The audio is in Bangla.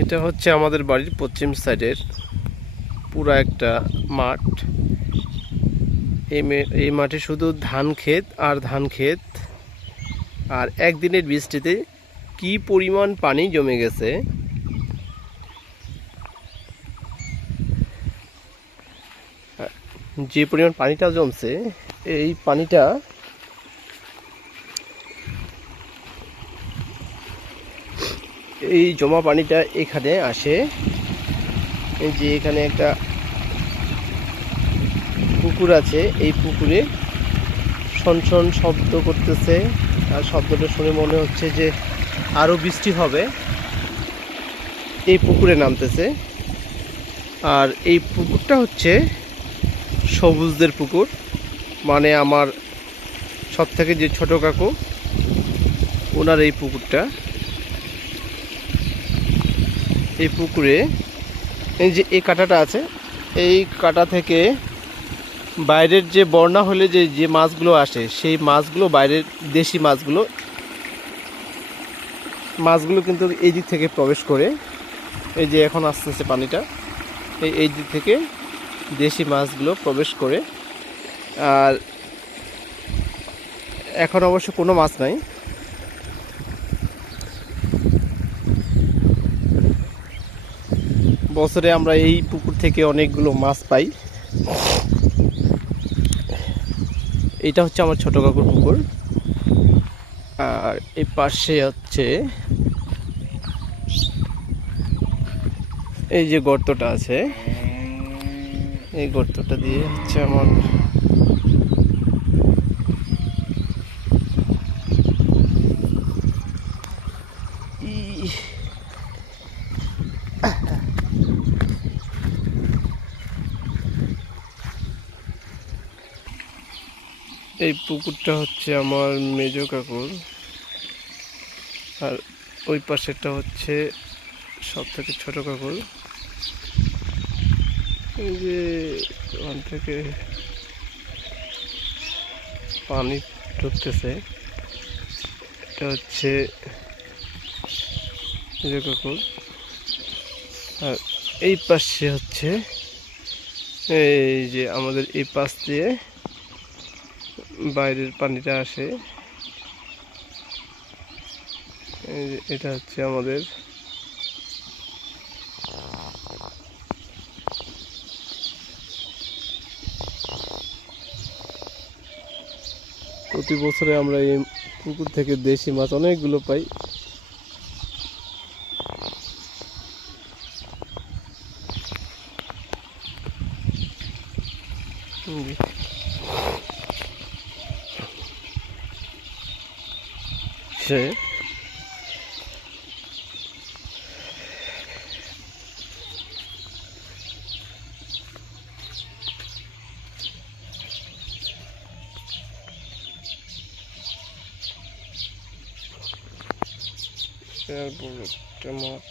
এটা হচ্ছে আমাদের বাড়ির পশ্চিম সাইডের পুরা একটা মাঠ। এই মাঠে শুধু ধান ক্ষেত আর ধান ক্ষেত। আর একদিনের বৃষ্টিতে কি পরিমাণ পানি জমে গেছে। যে পরিমাণ পানিটা জমছে, এই পানিটা এই জমা পানিটা এখানে আসে। এই যে এখানে একটা পুকুর আছে, এই পুকুরে শনশন শব্দ করতেছে। আর শব্দটা শুনে মনে হচ্ছে যে আরও বৃষ্টি হবে। এই পুকুরে নামতেছে। আর এই পুকুরটা হচ্ছে সবুজদের পুকুর, মানে আমার সব থেকে যে ছোট কাকু, ওনার এই পুকুরটা। এই পুকুরে এই যে এই কাঁটাটা আছে, এই কাঁটা থেকে বাইরের যে বন্যা হলে যে যে মাছগুলো আসে, সেই মাছগুলো, বাইরের দেশি মাছগুলো কিন্তু এই দিক থেকে প্রবেশ করে। এই যে এখন আসতেছে পানিটা, এই দিক থেকে দেশি মাছগুলো প্রবেশ করে। আর এখন অবশ্য কোনো মাছ নাই। বছরে আমরা এই পুকুর থেকে অনেকগুলো মাছ পাই। এটা হচ্ছে আমার ছোট কাকুর পুকুর। আর এই পাশে হচ্ছে এই যে গর্তটা আছে, এই গর্তটা দিয়ে হচ্ছে আমার এই পুকুরটা হচ্ছে আমার মেজো কাকুর। আর ওই পাশেরটা হচ্ছে সব থেকে ছোট কাকুর। এই যে ওখান থেকে পানি ঢুকতেছে, এটা হচ্ছে মেজো কাকুর। আর এই পাশে হচ্ছে এই যে আমাদের এই পাশ দিয়ে বাইরের পানিটা আসে। এই যে এটা হচ্ছে আমাদের প্রতি বছরে আমরা এই পুকুর থেকে দেশি মাছ অনেকগুলো পাই। সে বড় একটা মাঠ।